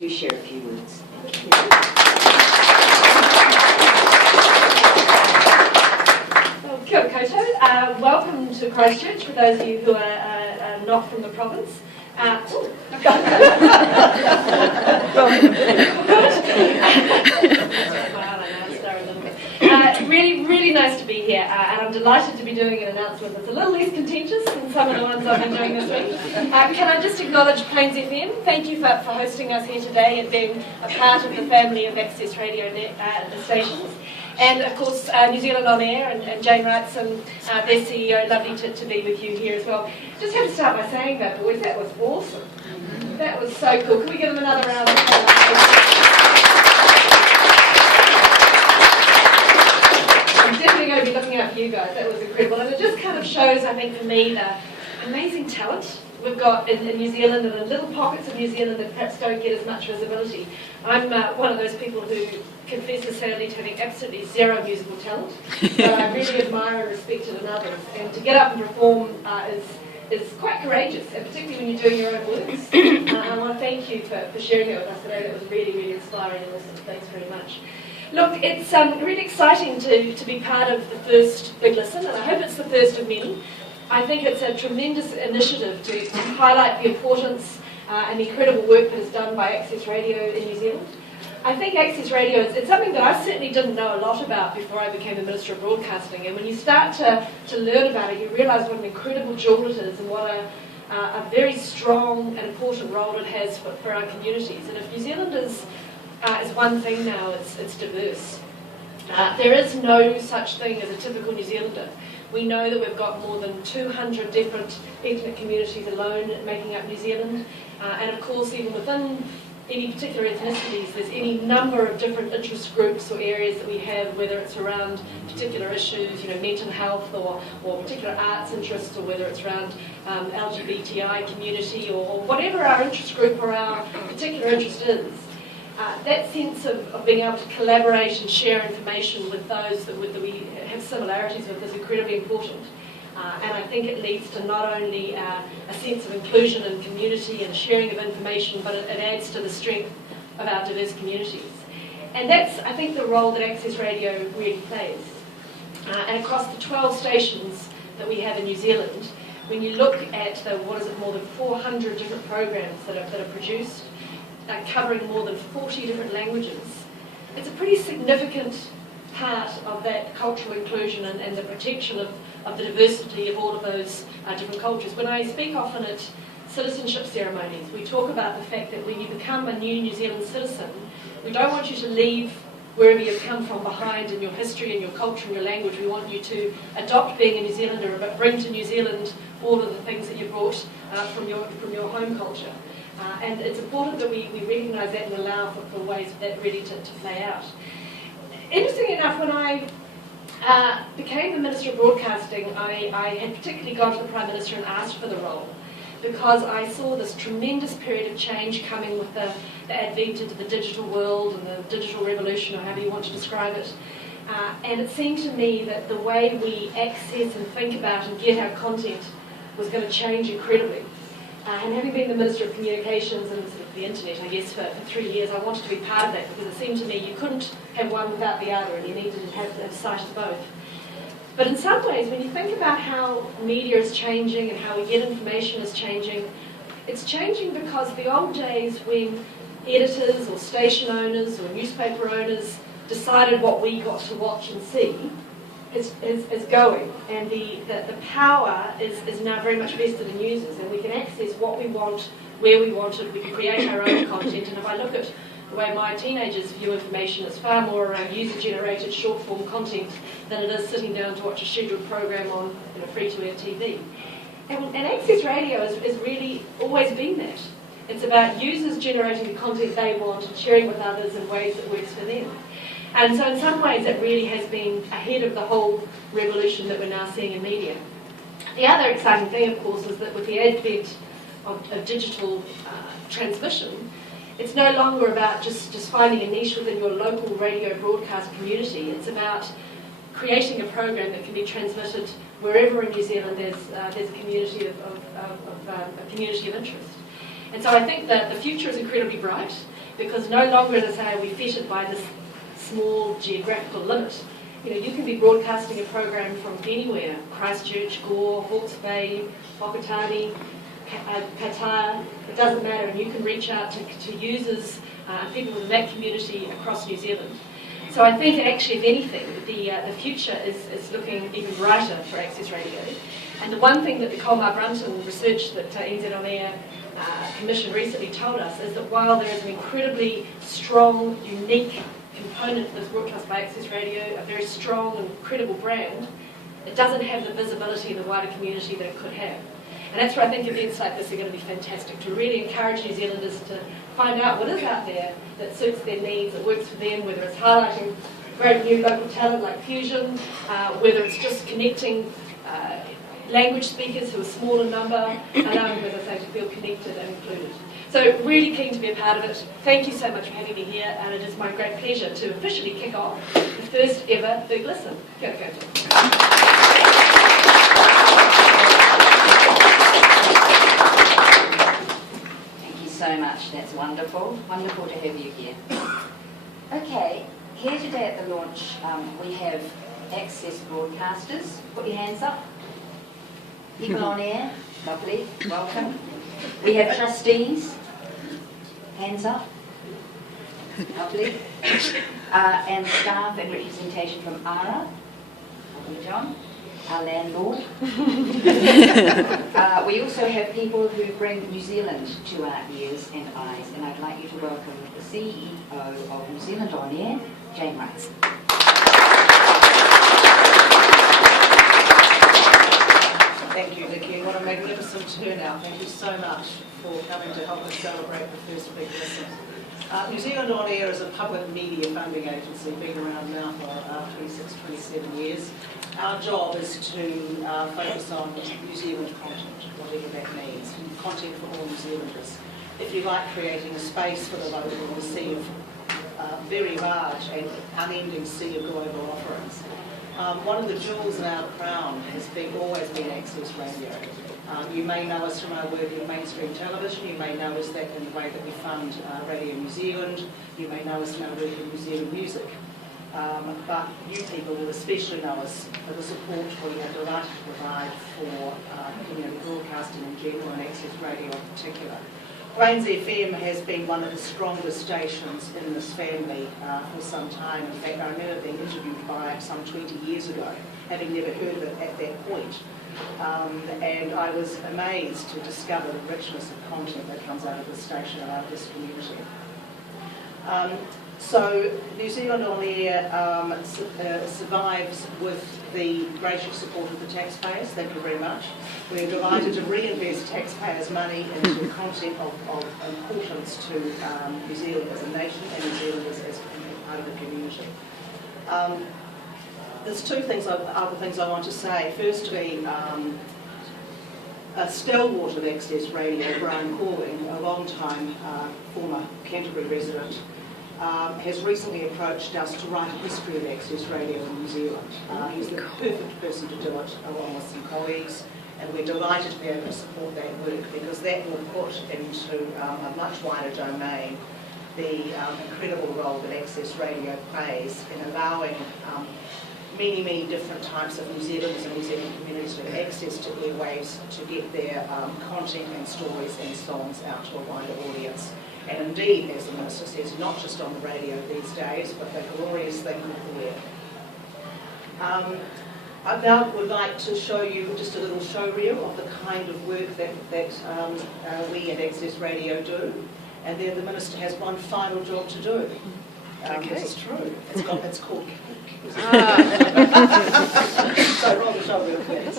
You share a few words. Thank you. Well, kia ora koutou. Welcome to Christchurch for those of you who are not from the province. Really nice to be here, and I'm delighted to be doing an announcement that's a little less contentious than some of the ones I've been doing this week. Can I just acknowledge Plains FM? Thank you for hosting us here today and being a part of the family of Access Radio stations. And of course, New Zealand On Air and Jane Wrightson, their CEO, lovely to be with you here as well. Just have to start by saying that, boys, that was awesome. That was so cool. Can we give them another round of applause? I'm definitely going to be looking out for you guys. That was incredible. And it just kind of shows, I think, for me, the amazing talent we've got in New Zealand and in little pockets of New Zealand that perhaps don't get as much visibility. I'm one of those people who confesses sadly to having absolutely zero musical talent. So I really admire and respect it in others. And to get up and perform is quite courageous, and particularly when you're doing your own works. I want to thank you for sharing that with us today. That was really inspiring and awesome. Thanks very much. Look, it's really exciting to be part of the first Big Listen, and I hope it's the first of many. I think it's a tremendous initiative to highlight the importance and the incredible work that is done by Access Radio in New Zealand. I think Access Radio is something that I certainly didn't know a lot about before I became the Minister of Broadcasting, and when you start to learn about it, you realise what an incredible jewel it is and what a very strong and important role it has for our communities. And if New Zealand is one thing now, it's diverse. There is no such thing as a typical New Zealander. We know that we've got more than 200 different ethnic communities alone making up New Zealand, and of course even within any particular ethnicities there's any number of different interest groups or areas that we have, whether it's around particular issues, mental health or particular arts interests, or whether it's around LGBTI community or whatever our interest group or our particular interest is. That sense of being able to collaborate and share information with those that we have similarities with is incredibly important. And I think it leads to not only a sense of inclusion and community and sharing of information, but it adds to the strength of our diverse communities. And that's, I think, the role that Access Radio really plays. And across the 12 stations that we have in New Zealand, when you look at more than 400 different programs that are produced, covering more than 40 different languages, it's a pretty significant part of that cultural inclusion and the protection of the diversity of all of those different cultures. When I speak often at citizenship ceremonies, we talk about the fact that when you become a new New Zealand citizen, we don't want you to leave wherever you've come from behind in your history and your culture and your language. We want you to adopt being a New Zealander, but bring to New Zealand all of the things that you brought from your home culture. And it's important that we recognise that and allow for ways for that really to play out. Interestingly enough, when I became the Minister of Broadcasting, I had particularly gone to the Prime Minister and asked for the role, because I saw this tremendous period of change coming with the advent into the digital world and the digital revolution, or however you want to describe it. And it seemed to me that the way we access and think about and get our content was going to change incredibly. And having been the Minister of Communications and sort of the internet, I guess, for 3 years, I wanted to be part of that, because it seemed to me you couldn't have one without the other, and you needed to have sight of both. But in some ways, when you think about how media is changing and how we get information is changing, it's changing because the old days when editors or station owners or newspaper owners decided what we got to watch and see is going, and the power is now very much vested in users, and we can access what we want, where we want it, we can create our own content. And if I look at the way my teenagers view information, it's far more around user-generated short-form content than it is sitting down to watch a scheduled program on free-to-air TV. And Access Radio has really always been that. It's about users generating the content they want and sharing with others in ways that works for them. And so in some ways it really has been ahead of the whole revolution that we're now seeing in media. The other exciting thing, of course, is that with the advent of digital transmission, it's no longer about just finding a niche within your local radio broadcast community. It's about creating a program that can be transmitted wherever in New Zealand there's a community of interest. And so I think that the future is incredibly bright. because no longer, as I say, are we fettered by this small geographical limit. You know, you can be broadcasting a program from anywhere, Christchurch, Gore, Hawke's Bay, Whakatane, Kataia, it doesn't matter, and you can reach out to users and people in that community across New Zealand. So I think actually, if anything, the future is looking even brighter for access radio. And the one thing that the Colmar Brunton research that NZ On Air Commission recently told us is that while there is an incredibly strong, unique component to this broadcast by access radio, a very strong and credible brand, it doesn't have the visibility in the wider community that it could have. And that's where I think events like this are going to be fantastic, to really encourage New Zealanders to find out what is out there that suits their needs, that works for them, whether it's highlighting great new local talent like Fusion, whether it's just connecting language speakers who are small in number, allowing them, as I say, to feel connected and included. So really keen to be a part of it. Thank you so much for having me here, and it is my great pleasure to officially kick off the first ever Big Listen. Kia ora koutou. So much, that's wonderful. Wonderful to have you here. Okay, here today at the launch we have access broadcasters. Put your hands up. People on air, lovely, welcome. We have trustees, hands up, lovely. And staff and representation from ARA, lovely John, our landlord. We also have people who bring New Zealand to our ears and eyes, and I'd like you to welcome the CEO of New Zealand On Air, Jane Wrightson. Thank you, Nikki. What a magnificent turnout. Thank you so much for coming to help us celebrate the first Big Listen. New Zealand On Air is a public media funding agency, been around now for 26, 27 years. Our job is to focus on New Zealand content, whatever that means, content for all New Zealanders. If you like, creating a space for the local in a sea of very large and unending sea of global offerings. One of the jewels in our crown has always been access radio. You may know us from our work in mainstream television, you may know us in the way that we fund Radio New Zealand, you may know us in our work in New Zealand music. But new people will especially know us for the support we are delighted to provide for community broadcasting in general and access radio in particular. Plains FM has been one of the strongest stations in this family for some time. In fact, I remember being interviewed by some 20 years ago, having never heard of it at that point. And I was amazed to discover the richness of content that comes out of this station and out of this community. So New Zealand On Air survives with the gracious support of the taxpayers. Thank you very much. We're delighted to reinvest taxpayers' money into content of importance to New Zealand as a nation and New Zealanders as part of the community. There's other things I want to say. Firstly, a stalwart of access radio, Brian Corwin, a long-time former Canterbury resident, has recently approached us to write a history of access radio in New Zealand. He's the perfect person to do it, along with some colleagues, and we're delighted to be able to support that work because that will put into a much wider domain the incredible role that access radio plays in allowing many, many different types of New Zealanders and New Zealand communities to have access to airwaves to get their content and stories and songs out to a wider audience. And indeed, as the Minister says, not just on the radio these days, but the glorious thing called the web. I now would like to show you just a little show reel of the kind of work that we at Access Radio do. And then the Minister has one final job to do. This is true. It's called cake. So roll the show reel, please.